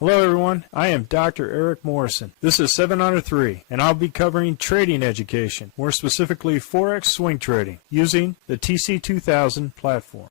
Hello everyone, I am Dr. Eric Morrison. This is 7 Under 3, and I'll be covering trading education, more specifically Forex swing trading, using the TC2000 platform.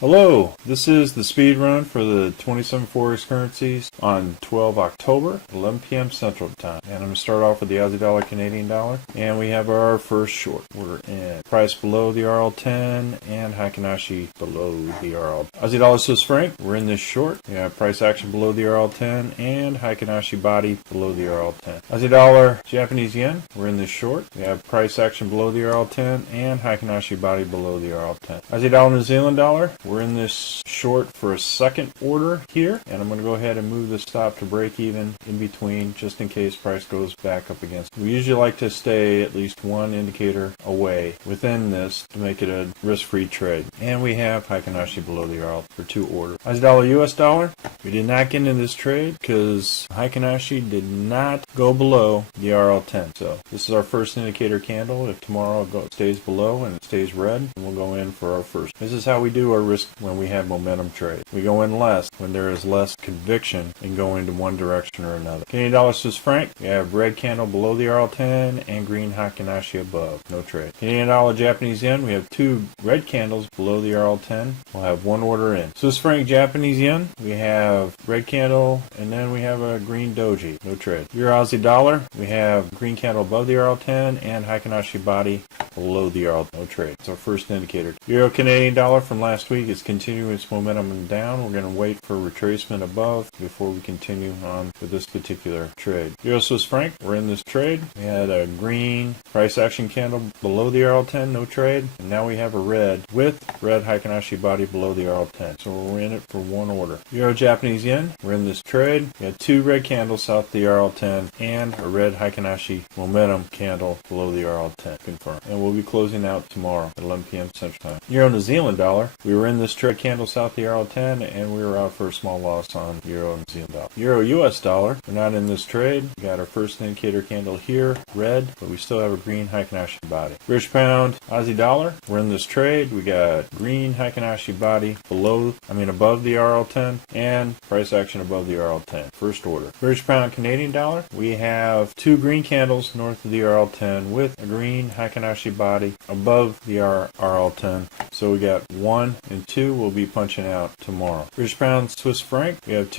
Hello, this is the speed run for the 27 Forex currencies on 12 October, 11 p.m. Central Time. And I'm going to start off with the Aussie dollar, Canadian dollar. And we have our first short. We're in price below the RL10 and Heikin-Ashi below the RL. Aussie dollar, Swiss franc, we're in this short. We have price action below the RL10 and Heikin-Ashi body below the RL10. Aussie dollar, Japanese yen, we're in this short. We have price action below the RL10 and Heikin-Ashi body below the RL10. Aussie dollar, New Zealand dollar, we're in this short for a second order here, and I'm going to go ahead and move the stop to break even in between just in case price goes back up against. We usually like to stay at least one indicator away within this to make it a risk-free trade. And we have Heikin-Ashi below the RL for two orders. Aussie dollar, US dollar, we did not get into this trade because Heikin-Ashi did not go below the RL10. So this is our first indicator candle. If tomorrow it stays below and it stays red, then we'll go in for our first. This is how we do our risk when we have momentum trade. We go in less when there is less conviction in going to one direction or another. Canadian dollar, Swiss franc, we have red candle below the RL10 and green Heikin-Ashi above. No trade. Canadian dollar, Japanese yen, we have two red candles below the RL10. We'll have one order in. Swiss franc, Japanese yen, we have red candle and then we have a green doji. No trade. Euro, Aussie dollar, we have green candle above the RL10 and Heikin-Ashi body below the RL. No trade. It's our first indicator. Euro, Canadian dollar from last week is continuing its momentum down. We're going to wait for retracement above before we continue on with this particular trade. Euro, Swiss franc, we're in this trade. We had a green price action candle below the RL10, no trade. And now we have a red with red Heikin-Ashi body below the RL10. So we're in it for one order. Euro, Japanese yen, we're in this trade. We had two red candles south of the RL10 and a red Heikin-Ashi momentum candle below the RL10. Confirmed. And we'll be closing out tomorrow at 11 p.m. Central Time. Euro, New Zealand dollar, we were in this trade candle south of the RL10 and we were out for a small loss on Euro and New Zealand dollar. Euro, US dollar, we're not in this trade. We got our first indicator candle here, red, but we still have a green Heikin-Ashi body. British pound, Aussie dollar, we're in this trade. We got green Heikin-Ashi body above the RL10 and price action above the RL10. First order. British pound, Canadian dollar, we have two green candles north of the RL10 with a green Heikin-Ashi body above the RL10. So we got 1 and 2 will be punching out tomorrow. British pound, Swiss franc, we have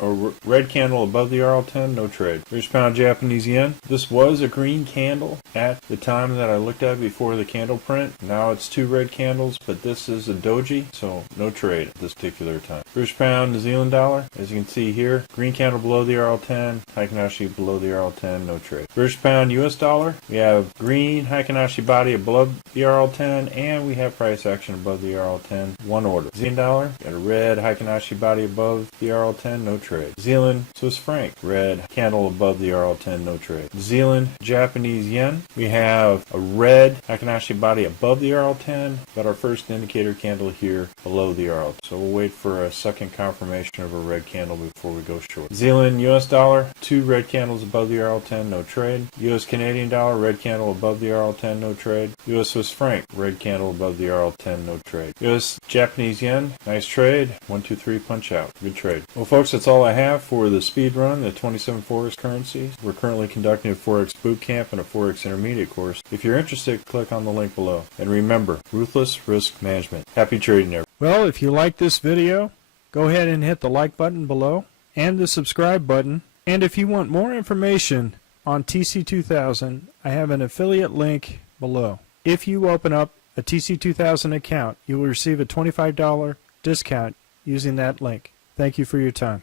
a red candle above the RL10, no trade. British pound, Japanese yen, this was a green candle at the time that I looked at before the candle print. Now it's two red candles, but this is a doji, so no trade at this particular time. British pound, New Zealand dollar, as you can see here, green candle below the RL10, Heikin-Ashi below the RL10, no trade. British pound, US dollar, we have green Heikin-Ashi body above the RL10 and we have price action above the RL10, one order. New Zealand dollar, got a red Heikin-Ashi body above the RL10, no trade. New Zealand Swiss franc, red candle above the RL10, no trade. New Zealand Japanese yen, we have a red Heikin-Ashi body above the RL10, but our first indicator candle here below the RL. So we'll wait for a second confirmation of a red candle before we go short. New Zealand US dollar, two red candles above the RL10, no trade. US Canadian dollar, red candle above the RL10, no trade. US Swiss franc, red candle above the RL10, no trade. US Japanese yen, nice trade. 1, 2, 3 punch out. Good trade. Well folks, that's all I have for the speed run, the 27 Forex currencies. We're currently conducting a Forex boot camp and a Forex intermediate course. If you're interested, click on the link below. And remember, ruthless risk management. Happy trading, everyone. Well, if you like this video, go ahead and hit the like button below and the subscribe button. And if you want more information on TC2000, I have an affiliate link below. If you open up a TC2000 account, you will receive a $25 discount using that link. Thank you for your time.